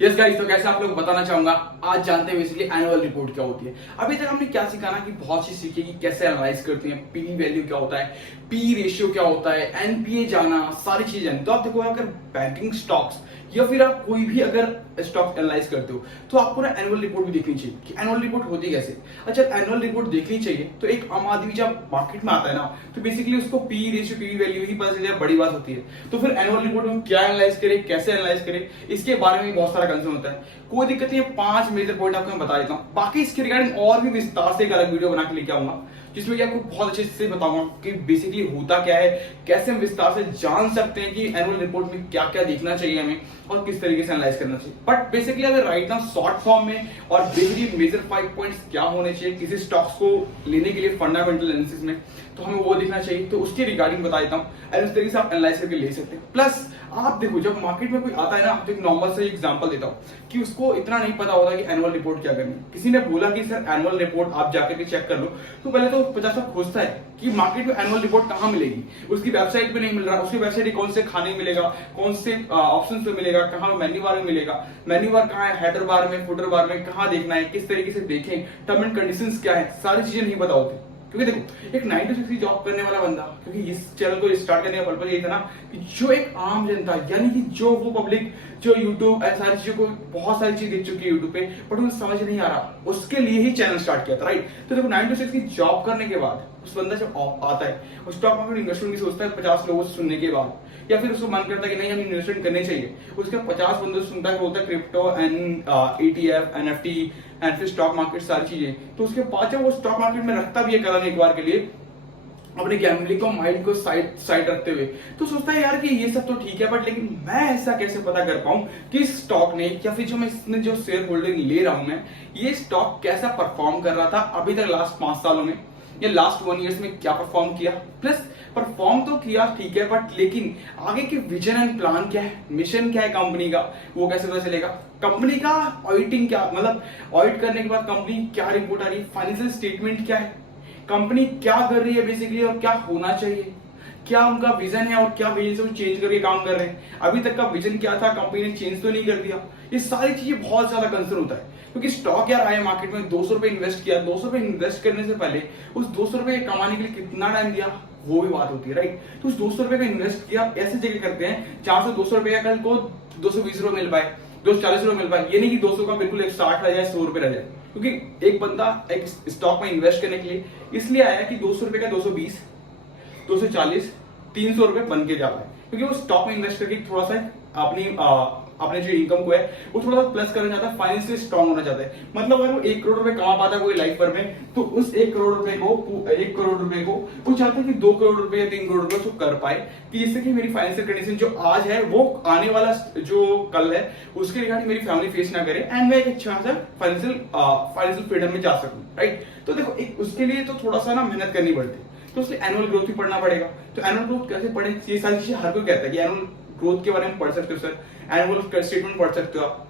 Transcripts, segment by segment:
Yes guys, तो कैसे आप लोग बताना चाहूंगा। आज जानते हैं बेसिकली एनुअल रिपोर्ट क्या होती है। अभी तक हमने क्या सीखा ना कि बहुत चीज सीखी कि कैसे एनालाइज करते हैं, पी वैल्यू क्या होता है, पी रेशियो क्या होता है, एनपीए जाना, सारी चीजें जानी। तो आप देखो, अगर बैंकिंग स्टॉक्स या फिर आप कोई भी अगर स्टॉक एनालाइज करते हो तो आपको ना एनुअल रिपोर्ट भी देखनी चाहिए कि एनुअल रिपोर्ट होती कैसे। अच्छा, एनुअल रिपोर्ट देखनी चाहिए तो एक आम आदमी जब मार्केट में आता है ना तो बेसिकली उसको पी रेशियो, पी वैल्यू ही पता चल जाए, बड़ी बात होती है। तो फिर एनुअल रिपोर्ट में क्या एनालाइज करें, कैसे एनालाइज करें, इसके बारे में बहुत सारा कंसर्न होता है। कोई दिक्कत नहीं है, 5 मेजर पॉइंट आपको मैं बता देता हूँ। बाकी इसके रिगार्डिंग और भी विस्तार से एक अलग वीडियो बना के लेके आऊंगा जिसमें कि आपको बहुत अच्छे से बताऊंगा कि बेसिकली होता क्या है, कैसे हम विस्तार से जान सकते हैं कि एनुअल रिपोर्ट में क्या क्या देखना चाहिए हमें और किस तरीके से एनालाइज करना चाहिए। बट बेसिकली अगर राइट नाउ शॉर्ट फॉर्म में और बेसिकली मेजर 5 पॉइंट्स क्या होने चाहिए किसी स्टॉक्स को लेने के लिए फंडामेंटल एनालिसिस में, तो हमें वो देखना चाहिए। तो उसके रिगार्डिंग बता देता हूँ एंड उस तरीके से आप एनालाइज करके ले सकते हैं। प्लस आप देखो, जब मार्केट में कोई आता है ना तो एक नॉर्मल से एग्जांपल देता हूँ कि उसको इतना नहीं पता होता कि एनुअल रिपोर्ट क्या करनी है। किसी ने बोला कि सर एनुअल रिपोर्ट आप जाकर के चेक कर लो, तो पहले तो 50 खोजता है कि मार्केट में एनुअल रिपोर्ट कहाँ मिलेगी। उसकी वेबसाइट पे नहीं मिल रहा, उसकी वेबसाइट कौन से खाने में मिलेगा, कौन से ऑप्शन पे मिलेगा, कहाँ मेन्यू बार में मिलेगा, मेन्यू बार कहाँ है, हेडर बार में, फुटर बार में कहाँ देखना है, किस तरीके से देखें, टर्म एंड कंडीशंस क्या है, सारी चीजें नहीं पता होती। क्योंकि देखो, एक 9 to 6 की जॉब करने वाला बंदा, क्योंकि इस चैनल को स्टार्ट करने का पर्पज यही था ना कि जो एक आम जनता, यानी कि जो वो पब्लिक जो यूट्यूब ऐसी सारी चीजों को बहुत सारी चीज देख चुकी है यूट्यूब पे, बट उन्हें समझ नहीं आ रहा, उसके लिए ही चैनल स्टार्ट किया था, राइट। तो देखो, 9 to 6 की जॉब करने के बाद उस बंदा जब आता है और स्टॉक मार्केट इन्वेस्टमेंट की सोचता है 50 लोगों से सुनने के बाद, या फिर उसको मन करता है कि नहीं हमें इन्वेस्टमेंट करने चाहिए, उसके 50 बंदों से सुनता है, होता है crypto and ETF, NFT and फिर स्टॉक मार्केट, सारी चीजें। तो उसके बाद जब वो स्टॉक मार्केट में रखता भी है कदम एक बार के लिए, अपने गैम्बलिंग को, माइंड को साइड रखते हुए, तो सोचता है यार कि ये सब तो ठीक है, बट लेकिन मैं ऐसा कैसे पता कर पाऊं कि स्टॉक ने या फिर जो मैं इसमें जो शेयर होल्डिंग ले रहा हूं मैं, ये स्टॉक कैसा परफॉर्म कर रहा था अभी तक लास्ट 5 सालों में या लास्ट 1 ईयर्स में, क्या परफॉर्म किया। प्लस परफॉर्म तो किया ठीक है, बट लेकिन आगे की विजन एंड प्लान क्या है, मिशन क्या है कंपनी का, वो कैसे पता चलेगा। कंपनी का ऑडिटिंग क्या, मतलब ऑडिट करने के बाद कंपनी क्या रिपोर्ट आ रही है, फाइनेंशियल स्टेटमेंट क्या है, कंपनी क्या कर रही है बेसिकली और क्या होना चाहिए, क्या उनका विजन है और क्या विजन से वो चेंज करके काम कर रहे हैं, अभी तक का विजन क्या था, कंपनी ने चेंज तो नहीं कर दिया। ये सारी चीजें बहुत ज्यादा कंसर्न होता है, क्योंकि स्टॉक यार आया मार्केट में, 200 रुपए इन्वेस्ट किया, 200 रुपए इन्वेस्ट करने से पहले उस 200 रुपए कमाने के लिए कितना टाइम दिया, वो भी बात होती है, राइट। तो उस 200 रुपए का इन्वेस्ट किया ऐसी जगह करते हैं जहां से 200 रुपए कल को 220 रुपए मिल पाए, 240 रुपए मिल पाए। ये नहीं कि 200 का बिल्कुल 160 रह जाए, 100 रुपए रह जाए। क्योंकि एक बंदा एक स्टॉक में इन्वेस्ट करने के लिए इसलिए आया कि 200 रुपए का 220, 240, 300 रुपए बन के जाता है, क्योंकि वो स्टॉक में इन्वेस्ट करके थोड़ा सा अपने जो इनकम को है वो थोड़ा सा प्लस करना चाहता है, फाइनेंशियली स्ट्रांग होना चाहता है। मतलब अगर वो 1 करोड़ रुपए कमा पाता है कोई लाइफ भर में, तो उस 1 करोड़ रुपए को वो चाहता है कि 2 करोड़ रुपए या 3 करोड़ रुपए तो कर पाए, कि जिससे कि मेरी फाइनेंशियल कंडीशन जो आज है वो आने वाला जो कल है उसके रिगार्डिंग मेरी फैमिली फेस ना करे एंड मैं एक अच्छा सा फाइनेंशियल फ्रीडम में जा सकूं, राइट। तो देखो, एक उसके लिए तो थोड़ा सा ना मेहनत करनी पड़ती है, तो उसके एनुअल ग्रोथ भी पढ़ना पड़ेगा। तो एनुअल ग्रोथ कैसे पढ़े, ये सारी चीजें हर कोई कहता है कि एनुअल ग्रोथ के बारे में पढ़ सकते हो सर, एनुअल स्टेटमेंट पढ़ सकते हो आप,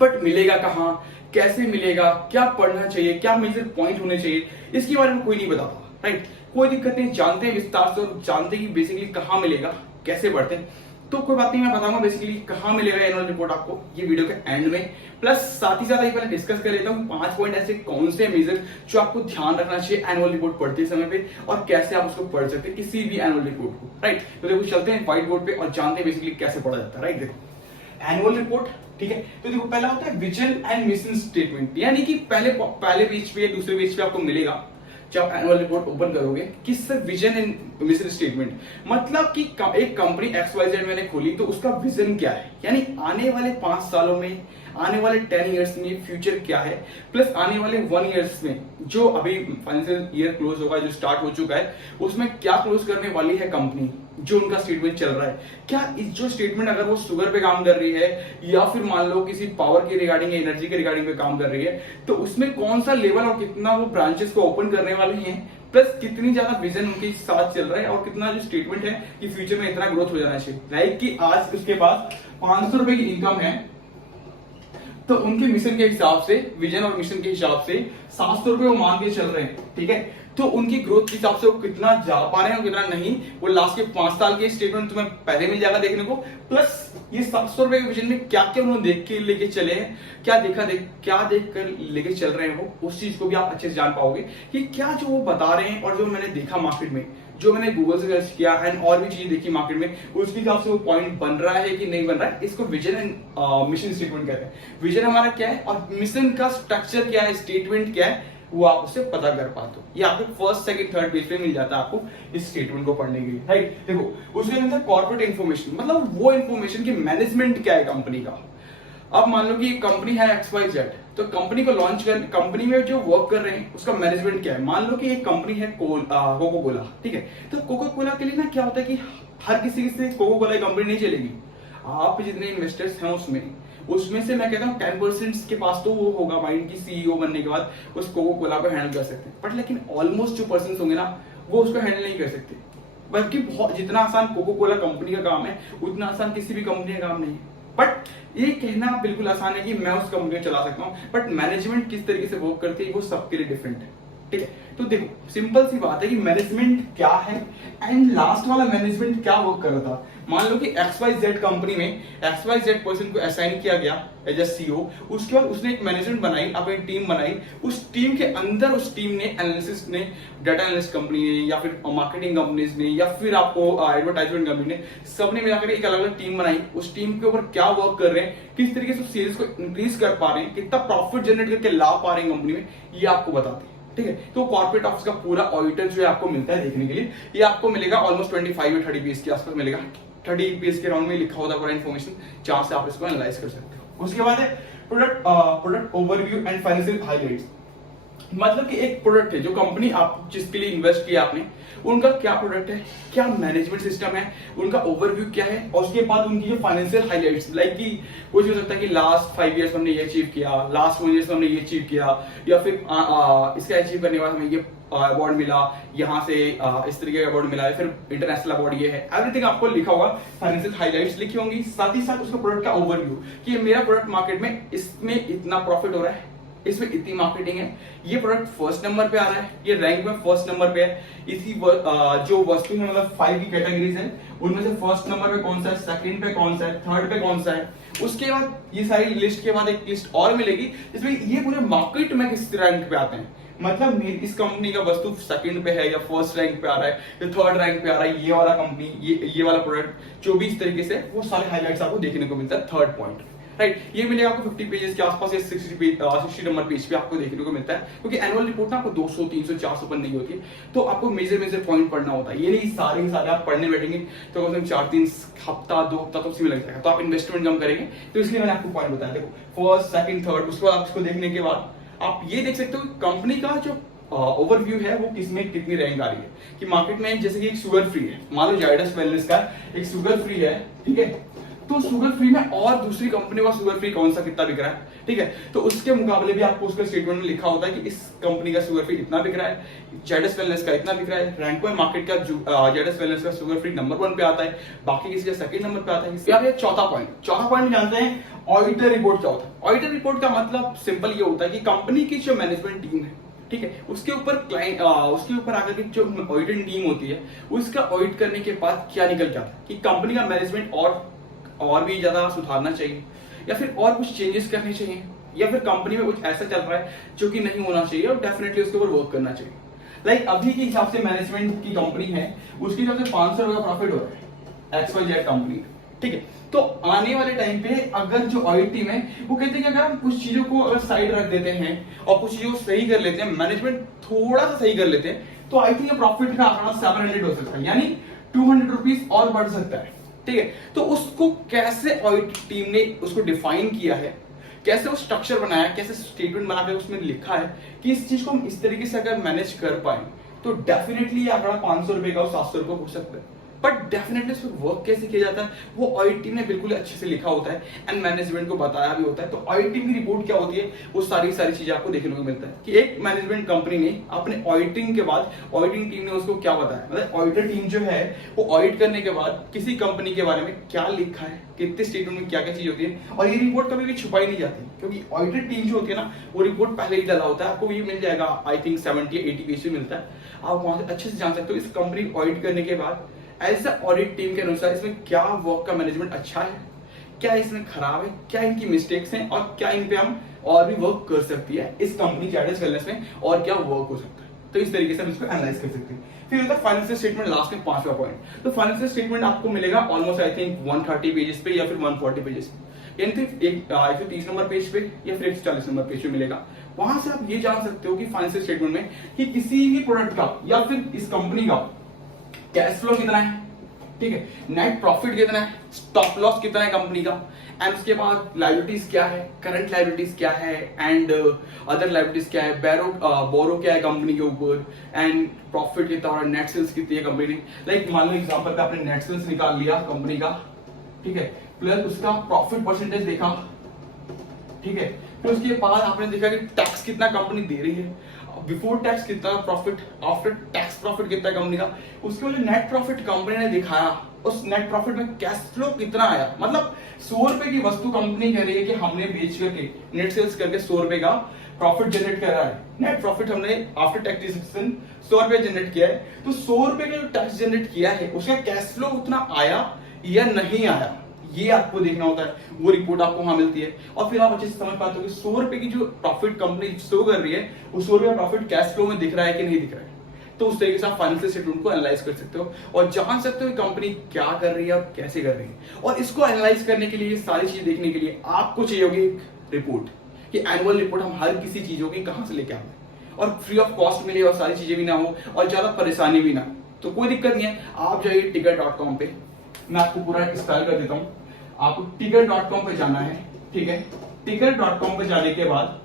बट मिलेगा कहाँ, कैसे मिलेगा, क्या पढ़ना चाहिए, क्या मेजर पॉइंट होने चाहिए, इसके बारे में कोई नहीं बताता, राइट। कोई दिक्कत नहीं, जानते हैं विस्तार से और जानते हैं कि बेसिकली कहाँ मिलेगा, कैसे पढ़ते हैं। तो कोई बात नहीं, मैं बताऊंगा बेसिकली कहाँ मिलेगा एनुअल रिपोर्ट आपको ये वीडियो के एंड में। प्लस साथ ही साथ पहले डिस्कस कर लेता हूँ 5 पॉइंट ऐसे कौन से मेजर जो आपको ध्यान रखना चाहिए एनुअल रिपोर्ट पढ़ते समय पे, और कैसे आप उसको पढ़ सकते हैं किसी भी एनुअल रिपोर्ट को, राइट। तो देखो, चलते हैं व्हाइट बोर्ड पे और जानते हैं बेसिकली कैसे पढ़ा जाता है, राइट। देखो, एनुअल रिपोर्ट, ठीक है। तो देखो, पहला होता है विजन एंड मिशन स्टेटमेंट, यानी कि पहले पेज पे या दूसरे पेज पे आपको मिलेगा जब एनुअल रिपोर्ट ओपन करोगे कि sir vision and mission statement, मतलब कि एक कंपनी XYZ मैंने खोली तो उसका विजन क्या है, यानी आने वाले 5 सालों में, आने वाले 10 इयर्स में फ्यूचर क्या है, प्लस आने वाले 1 इयर्स में जो अभी फाइनेंशियल ईयर क्लोज होगा, जो स्टार्ट हो चुका है, उसमें क्या क्लोज करने वाली है कंपनी, जो उनका स्टेटमेंट चल रहा है। क्या जो स्टेटमेंट अगर वो शुगर पे काम कर रही है या फिर मान लो किसी पावर के रिगार्डिंग या एनर्जी के रिगार्डिंग पे काम कर रही है, तो उसमें कौन सा लेवल और कितना वो ब्रांचेस को ओपन करने वाले हैं, प्लस कितनी ज्यादा विजन उनके साथ चल रहा है और कितना जो स्टेटमेंट है कि फ्यूचर में इतना ग्रोथ हो जाना चाहिए। लाइक कि आज उसके पास 500 रुपए की इनकम है, तो उनके मिशन के हिसाब से, विजन और मिशन के हिसाब से 700 रुपए वो मान के चल रहे हैं, ठीक है। तो उनकी ग्रोथ के हिसाब से वो कितना जा पा रहे हैं और कितना नहीं, वो लास्ट के 5 साल के स्टेटमेंट तुम्हें पहले मिल जाएगा देखने को। प्लस ये 700 रुपए के विजन में क्या क्या उन्होंने देख के लेके चले हैं, क्या देख कर लेके चल रहे हैं, वो उस चीज को भी आप अच्छे से जान पाओगे कि क्या जो वो बता रहे हैं और जो मैंने देखा मार्केट में, जो मैंने गूगल से सर्च किया एंड और भी चीजें देखी मार्केट में, उसके हिसाब से वो पॉइंट बन रहा है कि नहीं बन रहा है। इसको विजन एंड मिशन स्टेटमेंट कहते हैं। विजन हमारा क्या है और मिशन का स्ट्रक्चर क्या है, स्टेटमेंट क्या है, वो आप उससे पता कर पाते हो। ये आपको फर्स्ट सेकंड थर्ड पेज पे मिल जाता है आपको इस स्टेटमेंट को पढ़ने के लिए, राइट। देखो उसके अंदर कॉर्पोरेट इन्फॉर्मेशन, मतलब वो इन्फॉर्मेशन की मैनेजमेंट क्या है कंपनी का। अब मान लो कि कंपनी है XYZ, तो कंपनी को लॉन्च कर, कंपनी में जो वर्क कर रहे हैं उसका मैनेजमेंट क्या है। मान लो कि एक कंपनी है कोको कोला, ठीक है। तो कोको कोला के लिए ना क्या होता है कि हर किसी से कोको कोला की कंपनी नहीं चलेगी। आप जितने इन्वेस्टर्स हैं उसमें से मैं कहता हूँ 10% के पास तो वो होगा माइंड की CEO बनने के बाद उस कोको कोला को हैंडल कर सकते हैं, बट लेकिन ऑलमोस्ट जो पर्सन होंगे ना वो उसको हैंडल नहीं कर सकते। बल्कि बहुत जितना आसान कोको कोला कंपनी का काम है उतना आसान किसी भी कंपनी का काम नहीं है। बट ये कहना बिल्कुल आसान है कि मैं उस कंपनी को चला सकता हूँ, बट मैनेजमेंट किस तरीके से वर्क करती है वो सबके लिए डिफरेंट है, ठीक है। तो देखो सिंपल सी बात है कि मैनेजमेंट क्या है एंड लास्ट वाला मैनेजमेंट क्या वर्क कर रहा था। मान लो कि XYZ कंपनी में XYZ पर्सन को असाइन किया गया एज अ CEO, उसके बाद उसने एक मैनेजमेंट बनाई, अपनी टीम बनाई। उस टीम के अंदर उस टीम ने एनालिसिस ने, डाटा एनालिस्ट कंपनी ने या फिर मार्केटिंग कंपनीज ने या फिर आपको एडवर्टाइजमेंट कंपनी ने, सबने मिलाकर एक अलग अलग टीम बनाई। उस टीम के ऊपर क्या वर्क कर रहे हैं, किस तरीके से सेल्स को इंक्रीज कर पा रहे हैं, कितना प्रॉफिट जनरेट करके ला पा रहे हैं कंपनी में, ये आपको बताते हैं, ठीक है। तो कॉर्पोरेट ऑफिस का पूरा ऑडिटर जो है आपको मिलता है देखने के लिए, ये आपको मिलेगा ऑलमोस्ट 25 या 30 पेज के आसपास मिलेगा। 30 पेज के राउंड में लिखा होता है पूरा इन्फॉर्मेशन, जहां से आप इसको एनालाइज कर सकते हो। उसके बाद है product overview and financial highlights. मतलब कि एक प्रोडक्ट है जो कंपनी आप जिसके लिए इन्वेस्ट किया आपने, उनका क्या प्रोडक्ट है, क्या मैनेजमेंट सिस्टम है, उनका ओवरव्यू क्या है, और उसके बाद उनकी जो फाइनेंशियल हाइलाइट्स, लाइक कि कुछ हो सकता है कि लास्ट 5 इयर्स हमने ये अचीव किया, लास्ट 1 इयर्स हमने ये अचीव किया, या फिर इसका अचीव करने के बाद हमें ये अवार्ड मिला, यहाँ से इस तरीके का अवार्ड मिला है, फिर इंटरनेशनल अवार्ड ये है, एवरीथिंग आपको लिखा होगा, फाइनेंशियल हाइलाइट्स लिखी होंगी। साथ ही साथ उसका प्रोडक्ट का ओवरव्यू कि मेरा प्रोडक्ट मार्केट में इसमें इतना प्रॉफिट हो रहा है, इसमें इतनी मार्केटिंग है, ये प्रोडक्ट फर्स्ट नंबर पे आ रहा है, ये रैंक में फर्स्ट नंबर पे है। इसी जो वस्तु है मतलब 5 की कैटेगरीज है, उनमें से फर्स्ट नंबर पे कौन सा है, सेकंड पे कौन सा है, थर्ड पे कौन सा है। उसके बाद ये सारी लिस्ट के बाद एक लिस्ट और मिलेगी जिसमें ये पूरे मार्केट में किस रैंक पे आते हैं। मतलब इस कंपनी का वस्तु सेकंड पे है या फर्स्ट रैंक पे आ रहा है या थर्ड रैंक पे आ रहा है, ये वाला कंपनी, ये वाला प्रोडक्ट, जो भी इस तरीके से वो सारे हाइलाइट्स आपको देखने को मिलता है। थर्ड पॉइंट, राइट, ये मिलेगा आपको 50 पेजेस के आसपास या 60 नंबर पेज पे आपको देखने को मिलता है, क्योंकि एनुअल रिपोर्ट ना आपको 200, 300, 400 पन्ने की होती है, तो आपको मेजर पॉइंट पढ़ना होता है। ये नहीं सारे आप पढ़ने बैठेंगे तो कम से कम 4-3 हफ्ता 2 हफ्ता तो उसी में लग जाएगा, तो आप इन्वेस्टमेंट कम करेंगे। तो इसलिए मैंने आपको पॉइंट बताया। देखो फर्स्ट सेकंड थर्ड, उसके बाद आप इसको देखने के बाद आप ये देख सकते हो कि कंपनी का जो ओवरव्यू है वो किसमें कितनी रैंक आ रही है। कि मार्केट में जैसे कि एक शुगर फ्री है, मान लो जायडस वेलनेस का एक शुगर फ्री है, ठीक है, तो शुगर फ्री में और दूसरी कंपनी का शुगर फ्री कौन सा कितना बिक रहा है, ठीक है, तो उसके मुकाबले भी आपको उसके स्टेटमेंट में लिखा होता है कि इस कंपनी का शुगर फ्री इतना बिक रहा है, जायडस वेलनेस का इतना बिक रहा है। रैंक में मार्केट का जायडस वेलनेस का शुगर फ्री नंबर 1 पे आता है, बाकी किसी का सेकंड नंबर पे आता है। चौथा पॉइंट जानते हैं ऑडिटर रिपोर्ट क्या होता है। ऑडिटर रिपोर्ट का मतलब सिंपल ये होता है कि कंपनी की जो मैनेजमेंट टीम है, ठीक है, उसके ऊपर क्लाइंट उसके ऊपर आकर के जो ऑडिटिंग टीम होती है उसका ऑडिट करने के बाद क्या निकल के आता है कि कंपनी का मैनेजमेंट और भी ज्यादा सुधारना चाहिए, या फिर और कुछ चेंजेस करने चाहिए, या फिर कंपनी में कुछ ऐसा चल रहा है जो कि नहीं होना चाहिए और डेफिनेटली उसके ऊपर वर्क करना चाहिए। लाइक अभी के हिसाब से मैनेजमेंट की कंपनी है, उसके हिसाब से 500 रुपए का प्रॉफिट हो रहा है XYZ कंपनी, ठीक है। तो आने वाले टाइम पे अगर जो ऑडिट टीम है वो कहते हैं कि अगर हम कुछ चीजों को अगर साइड रख देते हैं और कुछ चीजों को सही कर लेते हैं, मैनेजमेंट थोड़ा सा सही कर लेते हैं, तो आई थिंक प्रॉफिट का आंकड़ा 700 हो सकता है, यानी 200 रुपीज और बढ़ सकता है, ठीक है। तो उसको कैसे ऑडिट टीम ने उसको डिफाइन किया है, कैसे वो स्ट्रक्चर बनाया, कैसे स्टेटमेंट बनाकर उसमें लिखा है कि इस चीज को हम इस तरीके से अगर मैनेज कर पाए तो डेफिनेटली ये आंकड़ा 500 रुपए का और 700 रुपए हो सकता है। बट डेफिनेटली उसमें वर्क कैसे किया जाता है वो ऑडिट टीम ने बिल्कुल अच्छे से लिखा होता है एंड मैनेजमेंट को बताया भी होता है। तो ऑडिट टीम की रिपोर्ट क्या होती है वो सारी चीजें आपको देखने को मिलता है कि एक मैनेजमेंट कंपनी ने अपने ऑडिटिंग के बाद ऑडिटिंग टीम ने उसको क्या बताया, मतलब ऑडिटर टीम जो है वो ऑडिट करने के बाद किसी कंपनी के बारे में क्या लिखा है, कितने स्टेटमेंट में क्या क्या चीज होती है, और ये रिपोर्ट कभी भी छुपाई नहीं जाती क्योंकि ऑडिटर टीम जो होती है ना वो रिपोर्ट पहले ही डाला होता है। आपको ये मिल जाएगा आई थिंक 70-80 पेज में मिलता है, आप वहां से अच्छे से जान सकते हो इस कंपनी ऑडिट करने के बाद एज अ ऑडिट टीम के अनुसार इसमें क्या वर्क का मैनेजमेंट अच्छा है, क्या इसमें खराब है, क्या इनकी मिस्टेक्स हैं और क्या इन पे हम और भी वर्क कर सकती है इस कंपनी चार्टर्स वेलनेस में और क्या वर्क हो सकता है। तो इस तरीके से हम इसको एनालाइज कर सकते हैं। फिर होता है फाइनेंशियल स्टेटमेंट, लास्ट में 5वां पॉइंट। तो फाइनेंशियल स्टेटमेंट आपको मिलेगा ऑलमोस्ट आई थिंक 130 पेजेस पे या फिर 140 पेजेस पे, यानी एक 130 नंबर पेज पे या फिर 140 नंबर पेज पे मिलेगा। वहां से आप ये जान सकते हो कि फाइनेंशियल स्टेटमेंट में कि किसी भी प्रोडक्ट का या फिर इस कंपनी का कैश फ्लो कितना है, ठीक है, नेट प्रॉफिट कितना है, स्टॉप लॉस कितना है कंपनी का, एंड उसके बाद लायबिलिटीज क्या है, करंट लायबिलिटीज क्या है, एंड अदर लायबिलिटीज क्या है, बोरो क्या है कंपनी के ऊपर, एंड प्रॉफिट कितना और नेट सेल्स कितनी है कंपनी ने। लाइक मान लो एग्जांपल पे आपने नेट सेल्स निकाल लिया कंपनी का, ठीक है, प्लस उसका प्रॉफिट परसेंटेज देखा, ठीक है, फिर उसके बाद आपने देखा कि टैक्स कितना कंपनी दे रही है, बिफोर टैक्स कितना प्रॉफिट, आफ्टर टैक्स प्रॉफिट कितना कंपनी का, उसके बाद नेट प्रॉफिट कंपनी ने दिखाया, उस नेट प्रॉफिट में कैश फ्लो कितना आया, मतलब 100 रुपए की वस्तु कंपनी कह रही है कि हमने बेच करके नेट सेल्स करके 100 रुपए का प्रॉफिट जनरेट कर रहा है, नेट प्रॉफिट हमने आफ्टर टैक्स डिडक्शन 100 रुपए जनरेट किया है, तो 100 रुपए का जो टैक्स जनरेट किया है उसका कैश फ्लो उतना आया या नहीं आया, ये आपको देखना होता है। वो रिपोर्ट आपको वहां मिलती है और फिर आप अच्छे से समझ पाते हो कि 100 रुपए की जो प्रॉफिट कंपनी शो कर रही है वो 100 रुपए प्रॉफिट कैश फ्लो में दिख रहा है कि नहीं दिख रहा है। तो उस तरीके से आप फाइनेंशियल स्टेटमेंट को एनालाइज कर सकते हो और जान सकते हो कि कंपनी क्या कर रही है और कैसे कर रही है। और इसको एनालाइज करने के लिए, सारी चीजें देखने के लिए आपको चाहिए होगी एक रिपोर्ट, कि एनुअल रिपोर्ट हम हर किसी चीजों की कहां से लेके आए और फ्री ऑफ कॉस्ट मिले और सारी चीजें भी ना हो और ज्यादा परेशानी भी ना, तो कोई दिक्कत नहीं है। आप जाइए ticket.com पे, मैं आपको पूरा स्पेल कर देता हूँ। आपको ticket.com पे जाना है, ठीक है, ticket.com पे जाने के बाद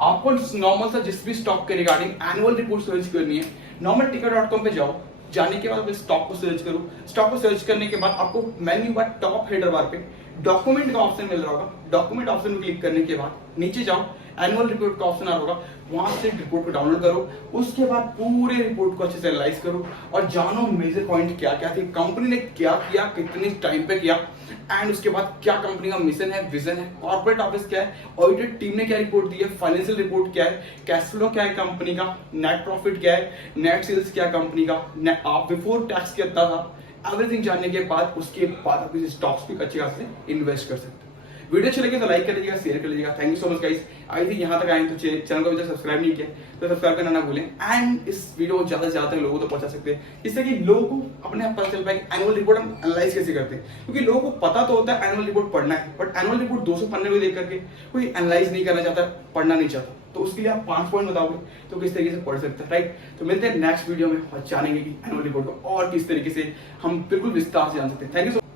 आपको नॉर्मल सा जिस भी स्टॉक के रिगार्डिंग एनुअल रिपोर्ट सर्च करनी है, नॉर्मल ticket.com पे जाओ, जाने के बाद स्टॉक को सर्च करो, स्टॉक को सर्च करने के बाद आपको मेन्यू बार टॉप हेडर बार पे डॉक्यूमेंट का ऑप्शन मिल रहा होगा, डॉक्यूमेंट ऑप्शन में क्लिक करने के बाद नीचे जाओ, एनुअल रिपोर्ट का ऑप्शन आ रहा होगा, वहां से रिपोर्ट को डाउनलोड करो, उसके बाद पूरे रिपोर्ट को अच्छे से एनालाइज करो और जानो मेजर पॉइंट क्या क्या थे, कंपनी ने क्या किया, कितनी टाइम पे किया, एंड उसके बाद क्या कंपनी का मिशन है, विजन है, कॉर्पोरेट ऑफिस क्या है, ऑडिट टीम ने क्या रिपोर्ट दी है, फाइनेंशियल रिपोर्ट क्या है, कैश फ्लो क्या है कंपनी का, नेट प्रॉफिट क्या है, नेट सेल्स क्या कंपनी का, आप बिफोर टैक्स कितना था, एवरीथिंग जानने के बाद उसके बाद आप इस स्टॉक्स पे अच्छे खासे इन्वेस्ट कर सकते हो। वीडियो अच्छी लगे तो लाइक कर लीजिएगा, शेयर कर लीजिएगा। Thank you so much guys. I think यहाँ तक आए तो चैनल को अभी तक सब्सक्राइब नहीं किया तो सब्सक्राइब करना ना भूलें, एंड इस वीडियो को ज्यादा से ज्यादा तक लोगों तक पहुंचा सकते हैं, जिससे कि लोगों को अपने आप पता चल पाए कि एनुअल रिपोर्ट हम एनालाइज कैसे करते हैं। क्योंकि लोगों को पता तो होता है एनुअल रिपोर्ट पढ़ना है, बट एनुअल रिपोर्ट 200 पन्ने को देख करके कोई एनालाइज नहीं करना चाहता, पढ़ना नहीं चाहता, तो उसके लिए आप 5 पॉइंट बताओगे तो किस तरीके से पढ़ सकते हैं, राइट। तो मिलते हैं नेक्स्ट वीडियो में और जानेंगे कि एनुअल रिपोर्ट को और किस तरीके से हम बिल्कुल विस्तार से जान सकते हैं। Thank you so